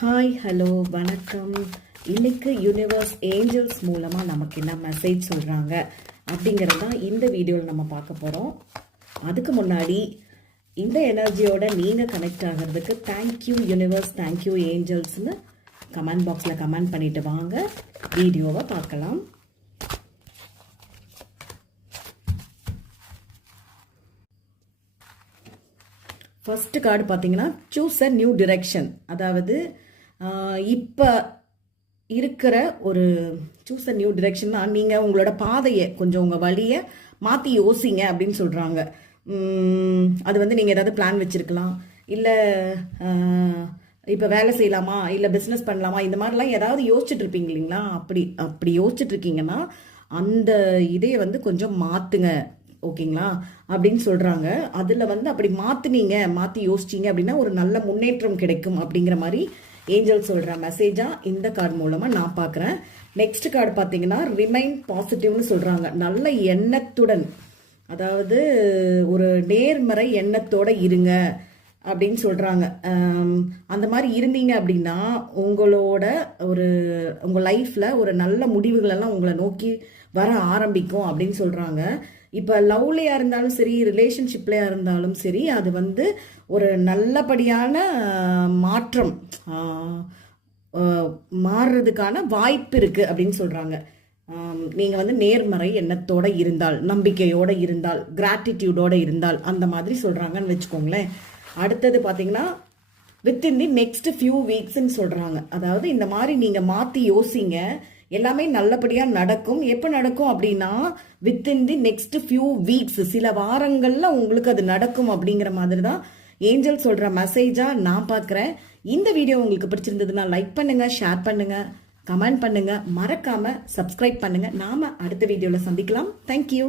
Hi hello வணக்கம். இன்னைக்கு universe Angeles மூலமாக நமக்கு என்ன மெசேஜ் சொல்கிறாங்க அப்படிங்கிறது தான் இந்த வீடியோவில் நம்ம பார்க்க போகிறோம். அதுக்கு முன்னாடி இந்த எனர்ஜியோட நீங்கள் கனெக்ட் ஆகிறதுக்கு தேங்க்யூ யூனிவர்ஸ், தேங்க்யூ ஏஞ்சல்ஸ்னு கமெண்ட் பாக்ஸில் கமெண்ட் பண்ணிட்டு வாங்க, வீடியோவை பார்க்கலாம். ஃபர்ஸ்ட் கார்டு பார்த்தீங்கன்னா சூஸ் அ நியூ டிரெக்ஷன். அதாவது இப்போ இருக்கிற ஒரு சூஸ் அ நியூ டிரெக்ஷன்னா நீங்கள் உங்களோட பாதையை கொஞ்சம் உங்கள் வழியை மாற்றி யோசிங்க அப்படின்னு சொல்கிறாங்க. அது வந்து நீங்கள் ஏதாவது பிளான் வச்சுருக்கலாம், இல்லை இப்போ வேலை செய்யலாமா, இல்லை பிஸ்னஸ் பண்ணலாமா, இந்த மாதிரிலாம் ஏதாவது யோசிச்சுட்டு இருப்பீங்க இல்லைங்களா? அப்படி யோசிச்சுட்டு இருக்கீங்கன்னா அந்த இதையை வந்து கொஞ்சம் மாற்றுங்க, ஓகேங்களா அப்படின்னு சொல்கிறாங்க. அதில் வந்து அப்படி மாற்றி யோசிச்சிங்க அப்படின்னா ஒரு நல்ல முன்னேற்றம் கிடைக்கும் அப்படிங்கிற மாதிரி ஏஞ்சல் சொல்கிற மெசேஜாக இந்த கார்டு மூலமாக நான் பார்க்குறேன். நெக்ஸ்ட் கார்டு பார்த்தீங்கன்னா ரிமைன் பாசிட்டிவ்னு சொல்கிறாங்க. நல்ல எண்ணத்துடன், அதாவது ஒரு நேர்மறை எண்ணத்தோட இருங்க அப்படின்னு சொல்கிறாங்க. அந்த மாதிரி இருந்தீங்க அப்படின்னா உங்கள் லைஃப்பில் ஒரு நல்ல முடிவுகளெல்லாம் உங்களை நோக்கி வர ஆரம்பிக்கும் அப்படின்னு சொல்கிறாங்க. இப்போ லவ்லையாக இருந்தாலும் சரி, ரிலேஷன்ஷிப்லையாக இருந்தாலும் சரி, அது வந்து ஒரு நல்லபடியான மாற்றம் மாறுறதுக்கான வாய்ப்பு இருக்குது அப்படின்னு சொல்கிறாங்க. நீங்கள் வந்து நேர்மறை எண்ணத்தோடு இருந்தால், நம்பிக்கையோடு இருந்தால், கிராட்டிடியூடோடு இருந்தால், அந்த மாதிரி சொல்கிறாங்கன்னு வச்சுக்கோங்களேன். அடுத்தது பார்த்தீங்கன்னா வித்தின் தி நெக்ஸ்ட் ஃபியூ வீக்ஸ்ன்னு சொல்கிறாங்க. அதாவது இந்த மாதிரி நீங்கள் மாற்றி யோசிங்க, எல்லாமே நல்லபடியாக நடக்கும். எப்போ நடக்கும் அப்படின்னா within the next few weeks, சில வாரங்களில் உங்களுக்கு அது நடக்கும் அப்படிங்கிற மாதிரி தான் ஏஞ்சல் சொல்கிற மெசேஜாக நான் பார்க்குறேன். இந்த வீடியோ உங்களுக்கு பிடிச்சிருந்ததுன்னா லைக் பண்ணுங்கள், ஷேர் பண்ணுங்கள், கமெண்ட் பண்ணுங்கள், மறக்காமல் சப்ஸ்கிரைப் பண்ணுங்கள். நாம் அடுத்த வீடியோவில் சந்திக்கலாம். தேங்க்யூ.